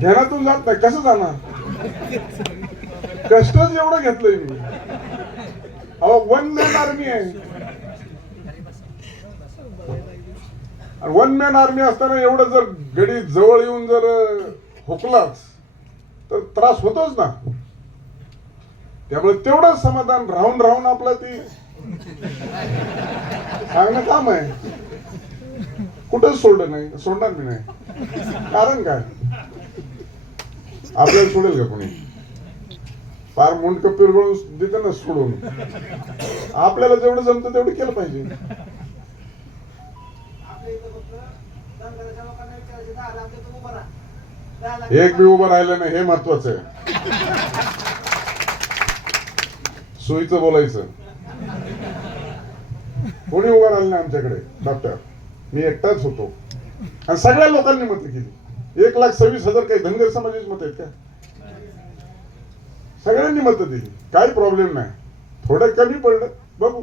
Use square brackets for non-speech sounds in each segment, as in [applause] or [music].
ध्यानातून जात नाही. कसं जाणार? कष्टच एवढं घेतलंय मी. अहो वन मॅन आर्मी आहे. वन मॅन आर्मी असताना एवढं जर गडी जवळ येऊन जर हुकलाच तर त्रास होतोच ना. त्यामुळे तेवढं समाधान राहून राहून आपलं ती सांगणं काम आहे. कुठंच सोडलं नाही? सोडणार मी नाही. कारण काय? आपल्याला सोडेल का कोणी? फार मुंडक करून देते ना सोडून. आपल्याला जेवढं जमतं तेवढं केलं पाहिजे. एक बी उभं राहिलं नाही हे महत्वाचं आहे. सोयीचं बोलायचं. कोणी उभं राहिलं नाही आमच्याकडे? डॉक्टर. मी एकटाच होतो. आणि सगळ्या लोकांनी मत केली. एक लाख सव्वीस हजार काही धनगर समाजाची मत आहेत का? सगळ्यांनी मत दिली. काही प्रॉब्लेम नाही. थोडं कमी पडलं. बघू.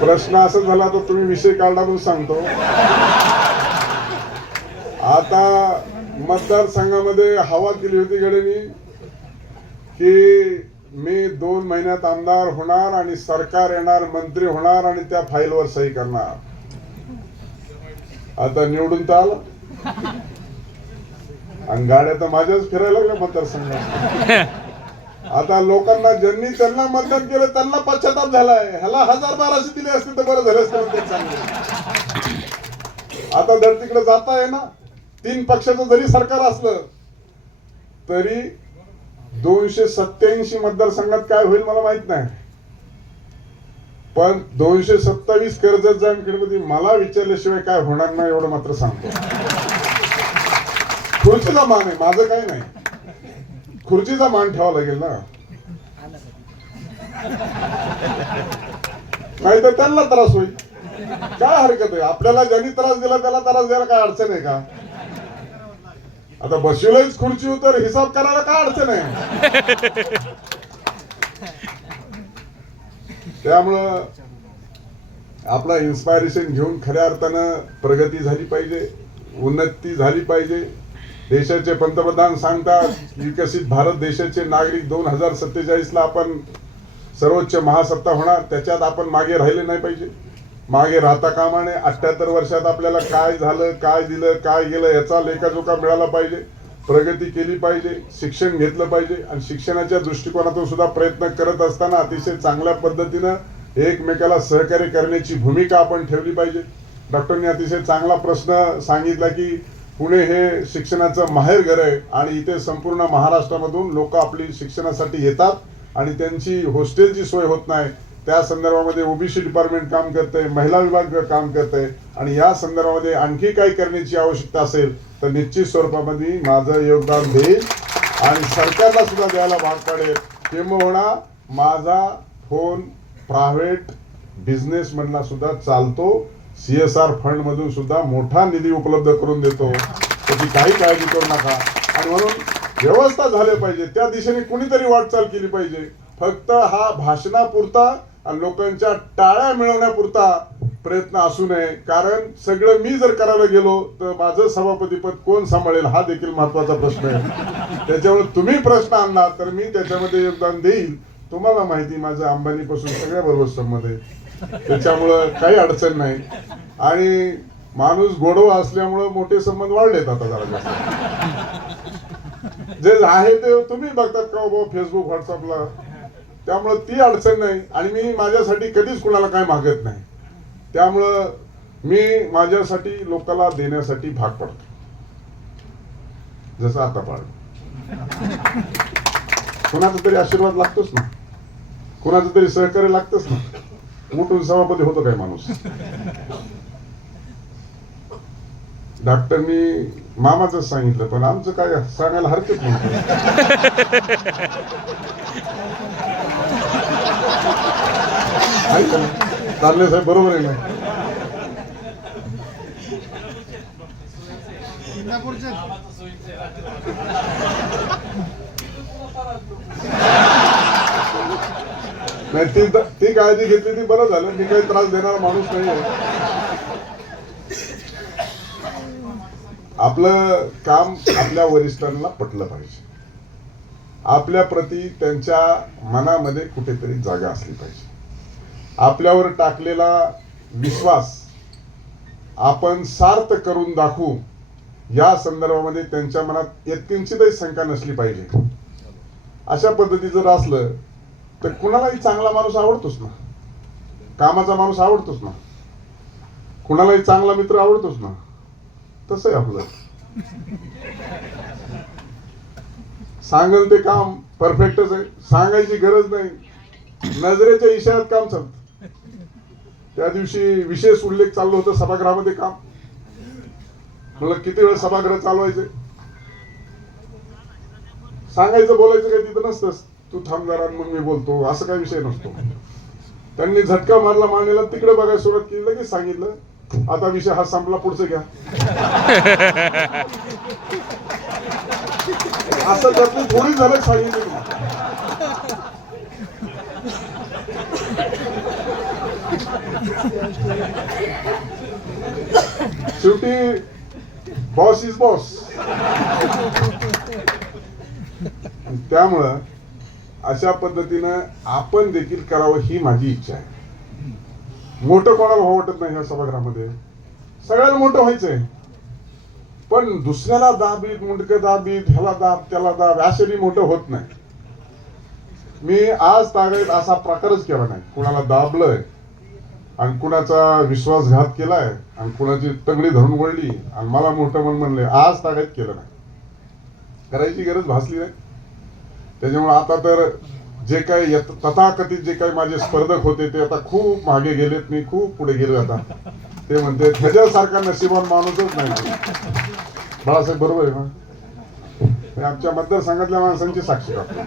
प्रश्न असं झाला तर तुम्ही विषय काढला म्हणून सांगतो. आता मतदारसंघामध्ये हवा केली होती गडेनी की मी दोन महिन्यात आमदार होणार आणि सरकार येणार मंत्री होणार आणि त्या फाईलवर सही करणार. आता निवडून तर आलं. आणि गाड्या तर माझ्याच फिरायला लागल्या मतदारसंघात आता लोकांना ज्यांनी त्यांना मतदान केलं त्यांना पश्चाताप झालाय. ह्याला हजार बाराशे दिले असते तर बरं झालं असतं चांगलं. आता जर तिकडे जाता आहे ना तीन पक्षाचं जरी सरकार असलं तरी दोनशे सत्याऐंशी मतदारसंघात काय होईल मला माहीत नाही. पण दोनशे सत्तावीस कर्जत जामखेडमध्ये मला विचारल्याशिवाय काय होणार नाही एवढं मात्र सांगतो. खुर्चीचा मान आहे माझं काही नाही. खुर्चीचा मान ठेवावा लागेल ना. नाही तर त्यांना त्रास होईल. काय हरकत आहे? आपल्याला ज्यांनी त्रास दिला त्याला त्रास द्यायला काय अडचण आहे का? आता बसविलाच खुर्ची तर हिसाब करायला काय अडचण आहे? त्यामुळं आपला इन्स्पायरेशन घेऊन खऱ्या अर्थानं प्रगती झाली पाहिजे उन्नती झाली पाहिजे. देशाचे पंतप्रधान सांगतात विकसित भारत देशाचे नागरिक दोन हजार सत्तेचाळीसला आपण सर्वोच्च महासत्ता होणार त्याच्यात आपण मागे राहिले नाही पाहिजे. मागे राहता कामाने अठ्याहत्तर वर्षात आपल्याला काय झालं काय दिलं काय गेलं याचा लेखाजोखा मिळाला पाहिजे प्रगती केली पाहिजे शिक्षण घेतलं पाहिजे आणि शिक्षणाच्या दृष्टिकोनातून सुद्धा प्रयत्न करत असताना अतिशय चांगल्या पद्धतीनं एकमेकाला सहकार्य करण्याची भूमिका आपण ठेवली पाहिजे. डॉक्टरनी अतिशय चांगला प्रश्न सांगितला की पुणे हे शिक्षणाचं माहेर घर आहे आणि इथे संपूर्ण महाराष्ट्रामधून लोक आपली शिक्षणासाठी येतात आणि त्यांची हॉस्टेलची सोय होत नाही. त्या संदर्भामध्ये ओबीसी डिपार्टमेंट काम करते महिला विभाग काम करते आणि या संदर्भामध्ये आणखी काही करण्याची आवश्यकता असेल तर निश्चित स्वरूपामध्ये माझं योगदान देईल आणि सरकारला सुद्धा द्यायला भाग पाडेल. किंबहुना माझा फोन प्रायव्हेट बिझनेस मधला सुद्धा चालतो. सी एस आर फंड मधून सुद्धा मोठा निधी उपलब्ध करून देतो. त्याची काही काळजी करू नका. आणि म्हणून व्यवस्था झाले पाहिजे. त्या दिशेने कुणीतरी वाटचाल केली पाहिजे. फक्त हा भाषणापुरता आणि लोकांच्या टाळ्या मिळवण्यापुरता प्रयत्न असू नये. कारण सगळं मी जर करायला गेलो तर माझं सभापतीपद कोण सांभाळेल हा देखील महत्त्वाचा प्रश्न आहे. त्याच्यामुळे तुम्ही प्रश्न आणला तर मी त्याच्यामध्ये योगदान देईल. तुम्हाला माहिती माझं अंबानीपासून सगळ्या बरोबर आहे. त्याच्यामुळं काही अडचण नाही. आणि माणूस गोडवा असल्यामुळं मोठे संबंध वाढलेत आता जरा जास्त. जे आहे ते तुम्ही बघतात का हो बाबा फेसबुक व्हॉट्सअपला त्यामुळं ती अडचण नाही. आणि मी माझ्यासाठी कधीच कुणाला काय मागत नाही. त्यामुळं मी माझ्यासाठी लोकाला देण्यासाठी भाग पडतो. जसं आता पाड कुणाचा तरी आशीर्वाद लागतोच ना. कुणाचं तरी सहकार्य लागतच ना. उठून सभापती होतो काय माणूस? डॉक्टरनी मामाच सांगितलं पण आमचं काय सांगायला हरकत नाही. आहे चालले साहेब बरोबर आहे ना? नाही ती ती काळजी घेतली ती बरं झालं. मी काही त्रास देणारा माणूस नाही आपलं काम आपल्या वरिष्ठांना पटलं पाहिजे. आपल्या प्रती त्यांच्या मनामध्ये कुठेतरी जागा असली पाहिजे. आपल्यावर टाकलेला विश्वास आपण सार्थ करून दाखवू या संदर्भामध्ये त्यांच्या मनात यत्किंचितही शंका नसली पाहिजे. अशा पद्धती जर असलं तर कुणालाही चांगला माणूस आवडतोच ना? कामाचा माणूस आवडतोच ना? कुणालाही चांगला मित्र आवडतोच ना? तसं आहे आपलं. सांगल ते काम परफेक्टच आहे. सांगायची गरज नाही. नजरेच्या इशाऱ्यात काम चालतं. त्या दिवशी विशेष उल्लेख चाललो होतं सभागृहामध्ये काम. म्हणलं किती वेळ सभागृह चालवायचे? सांगायचं बोलायचं काही तिथं नसतंच. तू थांब जरा मग मी बोलतो. असं काही विषय नसतो. त्यांनी झटका मारला मानेला तिकडे बघायला सुरुवात केली लगेच सांगितलं आता विषय हा संपला पुढचं घ्या. [laughs] असं त्यातली थोडी झालं सांगितलं. शेवटी बॉस इज बॉस त्यामुळं अशा पद्धतीनं आपण देखील करावं ही माझी इच्छा आहे. मोठं कोणाला व्हावं वाटत नाही ह्या सभागृहामध्ये. सगळ्याला मोठं व्हायचंय. पण दुसऱ्याला दाबीत मुंडकं दाबीत ह्याला दाब त्याला दाब अशाने मोठं होत नाही. मी आज तागडीत असा प्रकारच केला नाही. कुणाला दाबलंय आणि कुणाचा विश्वासघात केलाय आणि कुणाची तगडी धरून वळली आणि मला मोठं मन म्हणले आज तागायत केलं नाही. करायची गरज भासली नाही. त्याच्यामुळे आता तर जे काही तथाकथित जे काही माझे स्पर्धक होते ते आता खूप मागे गेलेत मी खूप पुढे गेलो आता. ते म्हणते ह्याच्यासारखा नशिबान माणूसच नाही बाळासाहेब बरोबर आहे ना? हे आमच्या मतदारसंघातल्या माणसांची साक्षी राहतो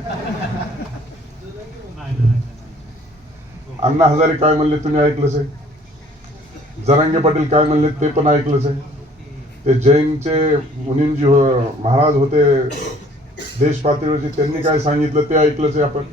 अण्णा हजारे काय म्हणले तुम्ही ऐकलंच आहे जरांगे पाटील काय म्हणले ते पण ऐकलंच आहे ते जैनचे मुनींजी हो- महाराज होते देश पातळीवरचे त्यांनी काय सांगितलं ते ऐकलंच आहे आपण?